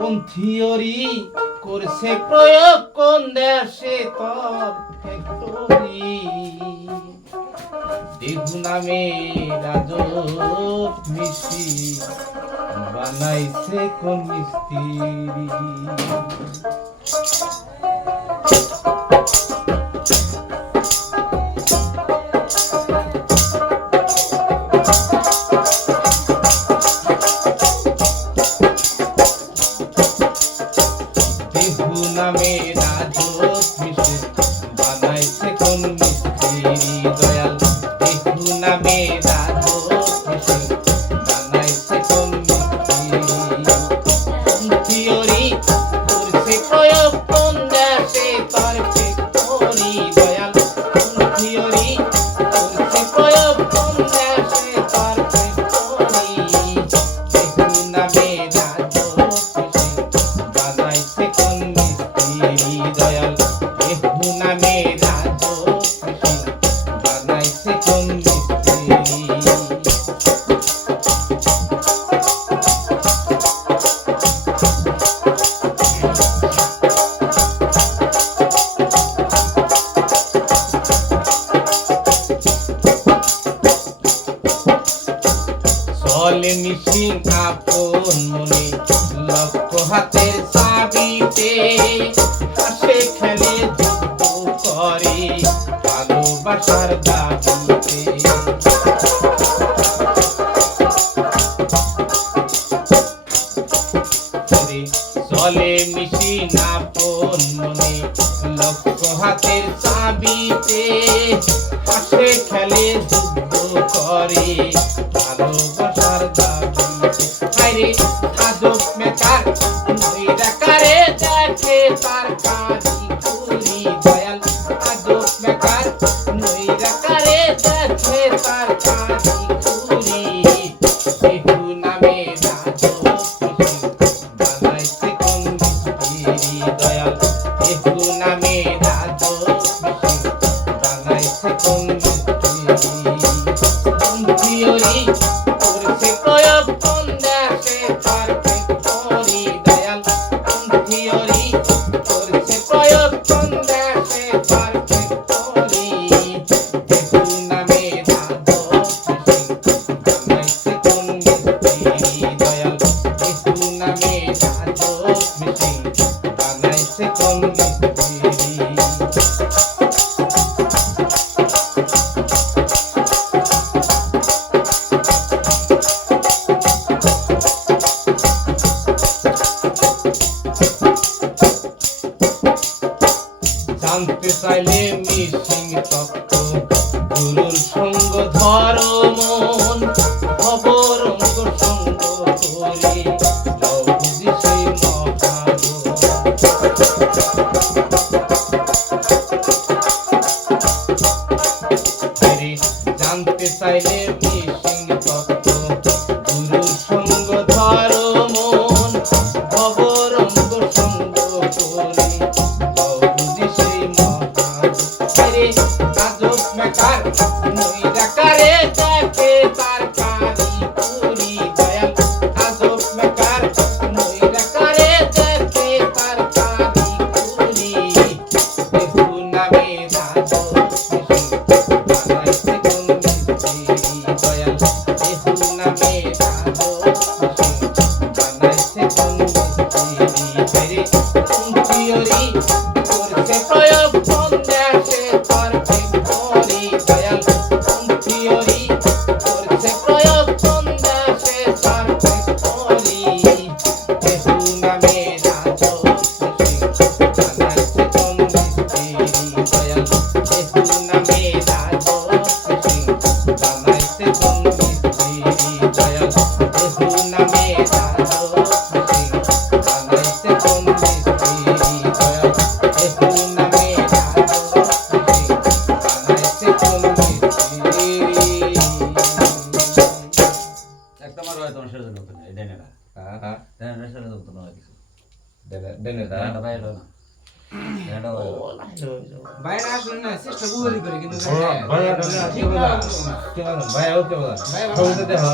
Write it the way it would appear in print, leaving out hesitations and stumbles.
কোন থিওরি করছে প্রয়োগ কোন দেশে তোর ফ্যাক্টরি দেহু নামে রাজত মিশি বানাইছে কোন মিস্ত্রি নামে রাজত মিশে বানাইছে কোন মিস্ত্রি দয়াল দেহু নামে রাজত মিশে বানাইছে কোন মিস্ত্রি থিওরি করছে প্রয়োগ কোন দেশে তার ফ্যাক্টরি দয়াল থিওরি করছে প্রয়োগ কোন দেশে তার ফ্যাক্টরি দেহু নামে রাজত মিশে বানাইছে কোন দয়াল দেহু নামে রাজত মিশে বানাইছে কোন চলে মিশিং আপন মনে লক্ষ হাতের চাবিতে হাসে খেলে যুদ্ধ করে ভালোবাসার দাবিতে চলে মিশিং আপন মনে লক্ষ হাতের চাবিতে হাসে খেলে যুদ্ধ করে ভালোবাসার দাবিতে হায়রে আজব মেকার নইরা কারে দেখে তার কারি কুরি দয়াল আজব মেকার নইরা কারে দেখে তার কারি কুরি দেহু নামে রাজত মিশে বানাইছে কোন মিস্ত্রি দয়াল দেহু নামে রাজত মিশে বানাইছে কোন থিওরি করছে প্রয়োগ কোন দেশে তার ফ্যাক্টরি দয়াল থিওরি করছে প্রয়োগ কোন দেশে তার ফ্যাক্টরি দেহু নামে রাজত মিশে বানাইছে কোন মিস্ত্রি দয়াল দেহু নামে রাজত মিশে বানাইছে কোন মিস্ত্রি জানতে চাইলে মিশিং তত্ত্ব গুরুর সঙ্গ ধরো মন খবর অঙ্গ সঙ্গ করে লও বুঝি সেই জানতে চাইলে মিশিং তত্ত্ব গুরুর সঙ্গ ধরো মন খবর অঙ্গ সঙ্গ করে আজব মেকার নইরা কারে দেখে তার কারি কুরি দয়াল আজব মেকার নইরা কারে দেখে তার কারি কুরি দেহু নামে রাজত মিশে বানাইছে কোন মিস্ত্রি দয়াল দেহু নামে রাজত মিশে বানাইছে কোন মিস্ত্রি থিওরি করছে প্রয়োগ কোন দেশে তার ফ্যাক্টরি দয়াল থিওরি করছে প্রয়োগ কোন দেশে তার ফ্যাক্টরি দেহু নামে রাজত মিশে বানাইছে কোন মিস্ত্রি দয়াল দেহু নামে রাজত মিশে বানাইছে কোন মিস্ত্রি দয়াল দেহু নামে রাজত মিশে বানাইছে কোন মিস্ত্রি দয়াল দেহু নামে একটা মারো হয় তোমার সাথে নতুন এই ডেনেরা হ্যাঁ ডেনেরা সাথে নতুন হয় কিছু ডেনেরা ডেনেরা বাইরে না ডেনেরা বাইরে আসলে না চেষ্টা গুগলি করে কিন্তু ভাই ঠিক না ভাই ওকে বলা ছবিতে দেখো